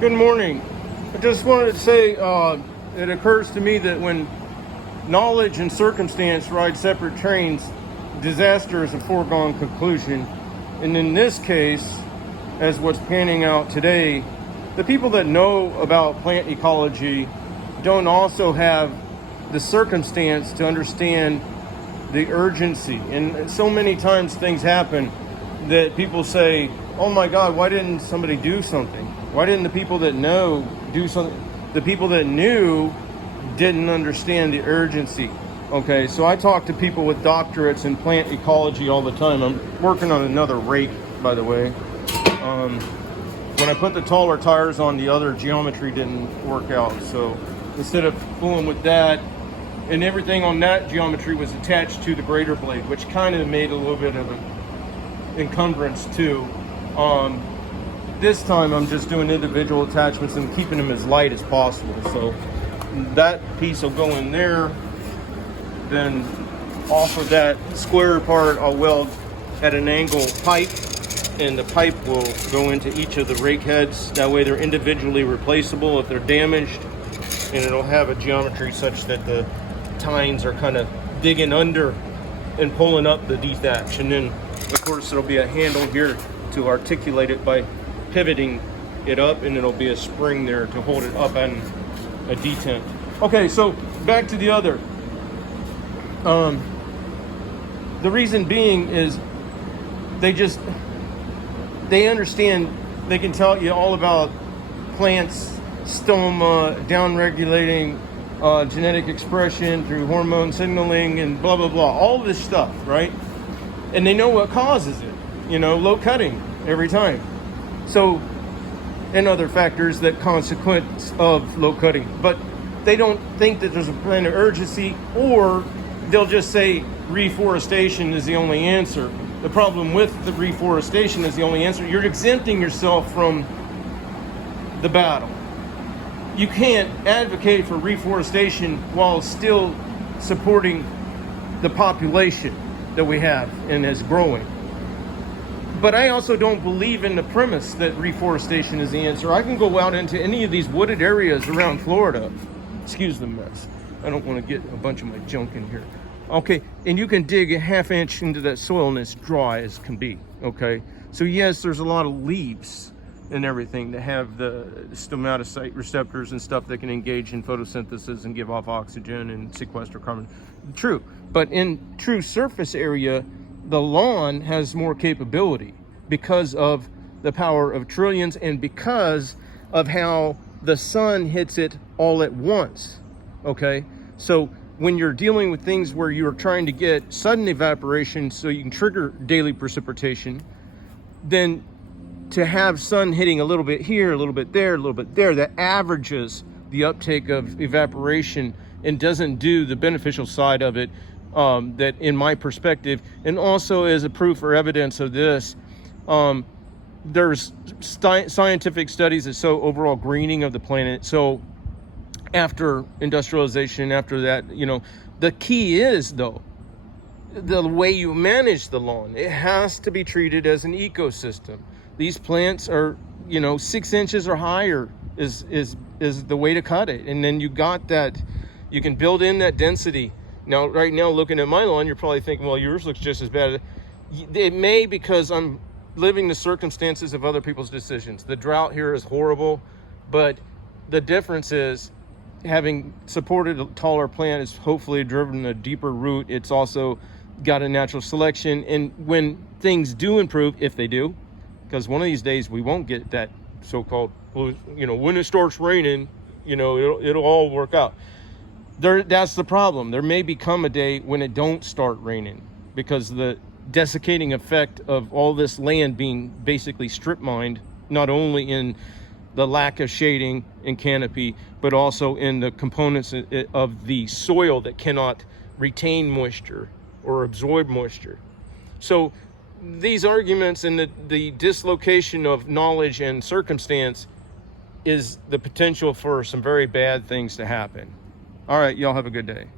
Good morning. I just wanted to say it occurs to me that when knowledge and circumstance ride separate trains, disaster is a foregone conclusion. And in this case, as what's panning out today, the people that know about plant ecology don't also have the circumstance to understand the urgency. And so many times things happen that people say, oh my God, why didn't somebody do something? Why didn't the people that know do something? The people that knew didn't understand the urgency. Okay, so I talk to people with doctorates in plant ecology all the time. I'm working on another rake, by the way. When I put the taller tires on, the other geometry didn't work out. So instead of fooling with that, and everything on that geometry was attached to the grater blade, which kind of made a little bit of an encumbrance too. This time I'm just doing individual attachments and keeping them as light as possible. So that piece will go in there. Then off of that square part, I'll weld at an angle pipe, and the pipe will go into each of the rake heads. That way they're individually replaceable if they're damaged, and it'll have a geometry such that the tines are kind of digging under and pulling up the dethatch. And then of course there'll be a handle here to articulate it by pivoting it up, and it'll be a spring there to hold it up and a detent. Okay, so back to the other. The reason being is they understand, they can tell you all about plants, stoma, down-regulating genetic expression through hormone signaling and blah, blah, blah, all this stuff, right? And they know what causes it, low cutting every time. So, and other factors that consequence of low cutting. But they don't think that there's a plan of urgency, or they'll just say reforestation is the only answer. The problem with the reforestation is the only answer. You're exempting yourself from the battle. You can't advocate for reforestation while still supporting the population that we have and is growing. But I also don't believe in the premise that reforestation is the answer. I can go out into any of these wooded areas around Florida. Excuse the mess. I don't want to get a bunch of my junk in here. Okay, and you can dig a ½ inch into that soil and it's dry as can be, okay? So yes, there's a lot of leaves and everything that have the stomatocyte receptors and stuff that can engage in photosynthesis and give off oxygen and sequester carbon. True, but in true surface area, the lawn has more capability because of the power of trillions and because of how the sun hits it all at once, okay? So when you're dealing with things where you're trying to get sudden evaporation so you can trigger daily precipitation, then to have sun hitting a little bit here, a little bit there, a little bit there, that averages the uptake of evaporation and doesn't do the beneficial side of it, that in my perspective, and also as a proof or evidence of this, there's scientific studies that show overall greening of the planet. So after industrialization, after that, the key is, though, the way you manage the lawn. It has to be treated as an ecosystem. These plants are, 6 inches or higher is the way to cut it. And then you got that, you can build in that density. Now, right now, looking at my lawn, you're probably thinking, well, yours looks just as bad. It may, because I'm living the circumstances of other people's decisions. The drought here is horrible, but the difference is having supported a taller plant has hopefully driven a deeper root. It's also got a natural selection. And when things do improve, if they do, because one of these days we won't get that so-called, when it starts raining, it'll all work out. That's the problem. There may become a day when it don't start raining because the desiccating effect of all this land being basically strip mined, not only in the lack of shading and canopy, but also in the components of the soil that cannot retain moisture or absorb moisture. So these arguments and the dislocation of knowledge and circumstance is the potential for some very bad things to happen. All right, y'all have a good day.